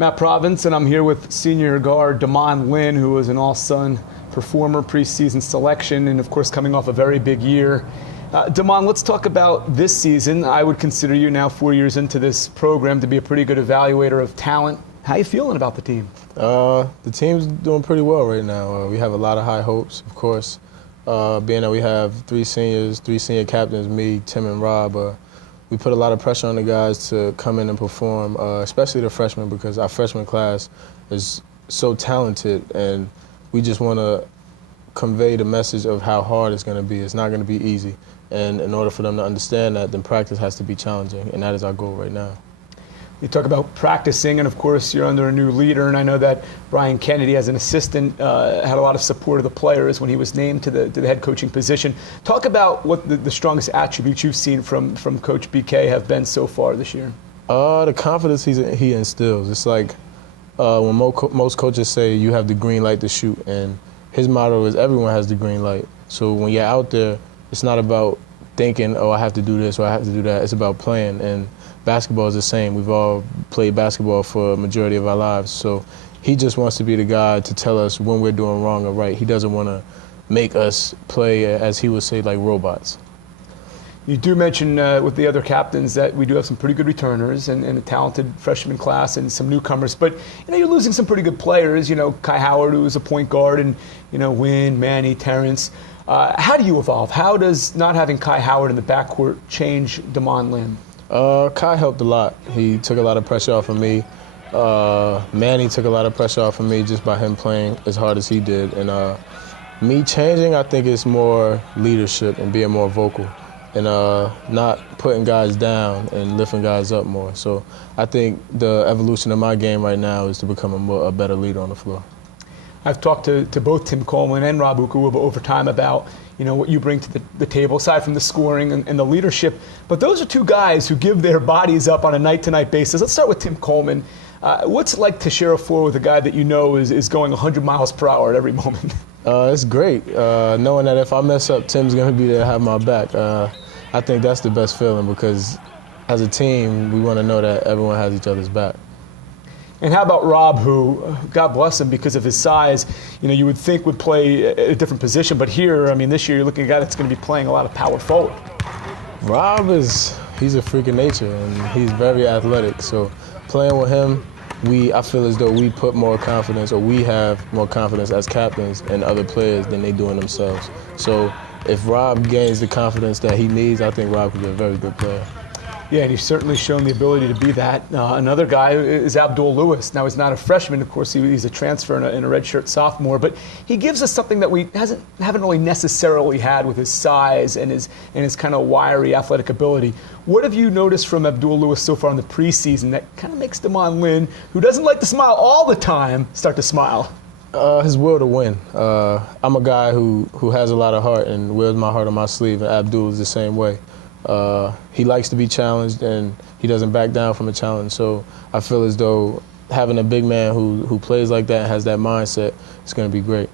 Matt Provence, and I'm here with senior guard Damon Lynn, who was an all-Sun performer, preseason selection, and of course coming off a very big year. Damon, let's talk about this season. I would consider you now 4 years into this program to be a pretty good evaluator of talent. How are you feeling about the team? The team's doing pretty well right now. We have a lot of high hopes, of course. Being that we have three senior captains, me, Tim, and Rob, we put a lot of pressure on the guys to come in and perform, especially the freshmen, because our freshman class is so talented, and we just want to convey the message of how hard it's going to be. It's not going to be easy. And in order for them to understand that, then practice has to be challenging, and that is our goal right now. You talk about practicing, and of course you're under a new leader, and I know that Brian Kennedy, as an assistant, had a lot of support of the players when he was named to the head coaching position. Talk about what the strongest attributes you've seen from Coach BK have been so far this year. The confidence he instills. It's like when most coaches say you have the green light to shoot, and his motto is everyone has the green light. So when you're out there, it's not about thinking, oh, I have to do this or I have to do that. It's about playing, and basketball is the same. We've all played basketball for a majority of our lives. So he just wants to be the guy to tell us when we're doing wrong or right. He doesn't want to make us play, as he would say, like robots. You do mention with the other captains that we do have some pretty good returners and a talented freshman class and some newcomers. But you're losing some pretty good players. Kai Howard, who is a point guard, and Wynn, Manny, Terrence. How do you evolve? How does not having Kai Howard in the backcourt change Damon Lynn? Kai helped a lot. He took a lot of pressure off of me. Manny took a lot of pressure off of me just by him playing as hard as he did. And me changing, I think it's more leadership and being more vocal and not putting guys down and lifting guys up more. So I think the evolution of my game right now is to become a better leader on the floor. I've talked to both Tim Coleman and Rob Ukuwuba over time about what you bring to the table, aside from the scoring and the leadership. But those are two guys who give their bodies up on a night-to-night basis. Let's start with Tim Coleman. What's it like to share a floor with a guy that is going 100 miles per hour at every moment? It's great, knowing that if I mess up, Tim's going to be there to have my back. I think that's the best feeling, because as a team, we want to know that everyone has each other's back. And how about Rob, who, God bless him, because of his size, you would think would play a different position. But here, this year, you're looking at a guy that's going to be playing a lot of power forward. Rob he's a freak of nature, and he's very athletic. So playing with him, I feel as though we put more confidence, or we have more confidence as captains in other players than they do in themselves. So if Rob gains the confidence that he needs, I think Rob could be a very good player. Yeah, and he's certainly shown the ability to be that. Another guy is Abdul Lewis. Now, he's not a freshman. Of course, he's a transfer and a redshirt sophomore. But he gives us something that we haven't really necessarily had with his size and his kind of wiry athletic ability. What have you noticed from Abdul Lewis so far in the preseason that kind of makes Damon Lynn, who doesn't like to smile all the time, start to smile? His will to win. I'm a guy who has a lot of heart and wears my heart on my sleeve, and Abdul is the same way. He likes to be challenged, and he doesn't back down from a challenge. So I feel as though having a big man who plays like that and has that mindset is going to be great.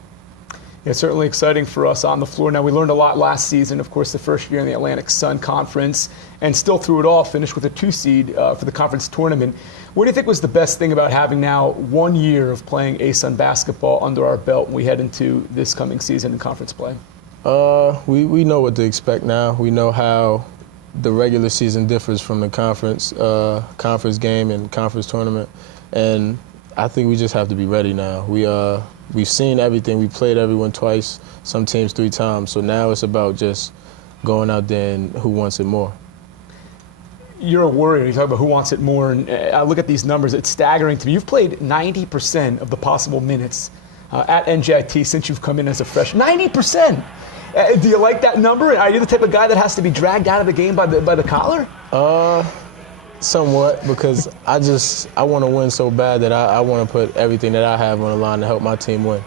Yeah, certainly exciting for us on the floor. Now, we learned a lot last season, of course, the first year in the Atlantic Sun Conference, and still through it all finished with a 2 seed for the conference tournament. What do you think was the best thing about having now 1 year of playing ASUN basketball under our belt when we head into this coming season in conference play? We know what to expect now. We know how the regular season differs from the conference game and conference tournament, and I think we just have to be ready now. We've seen everything. We played everyone twice, some teams 3 times. So now it's about just going out there and who wants it more. You're a warrior. You talk about who wants it more, and I look at these numbers. It's staggering to me. You've played 90% of the possible minutes at NJIT since you've come in as a freshman. 90%. Do you like that number? Are you the type of guy that has to be dragged out of the game by the collar? Somewhat, because I want to win so bad that I want to put everything that I have on the line to help my team win.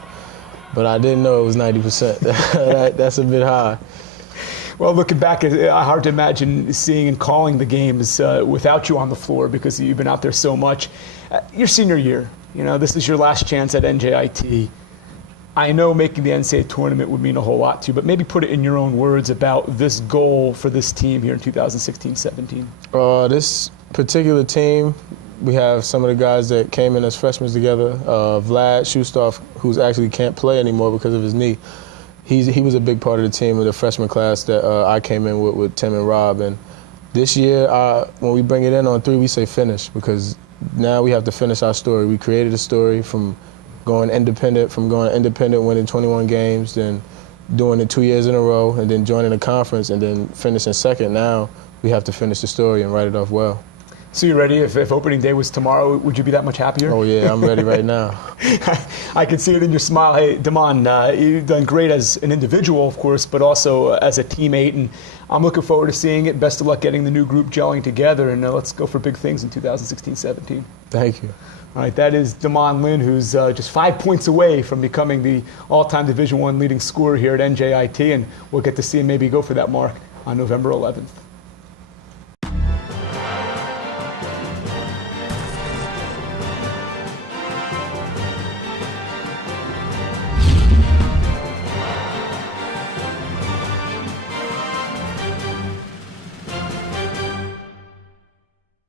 But I didn't know it was 90%. That's a bit high. Well, looking back, it's hard to imagine seeing and calling the games without you on the floor, because you've been out there so much. Your senior year, this is your last chance at NJIT. I know making the NCAA tournament would mean a whole lot to you, but maybe put it in your own words about this goal for this team here in 2016-17. This particular team, we have some of the guys that came in as freshmen together. Vlad Shustov, who's actually can't play anymore because of his knee. He was a big part of the team of the freshman class that I came in with Tim and Rob. And this year, when we bring it in on 3, we say finish, because now we have to finish our story. We created a story from going independent, winning 21 games, then doing it 2 years in a row, and then joining a conference, and then finishing second. Now we have to finish the story and write it off well. So you ready? If opening day was tomorrow, would you be that much happier? Oh yeah, I'm ready right now. I can see it in your smile. Hey, Damon, you've done great as an individual, of course, but also as a teammate, and I'm looking forward to seeing it. Best of luck getting the new group gelling together, and let's go for big things in 2016-17. Thank you. All right, that is Damon Lynn, who's just 5 points away from becoming the all-time Division I leading scorer here at NJIT, and we'll get to see him maybe go for that mark on November 11th.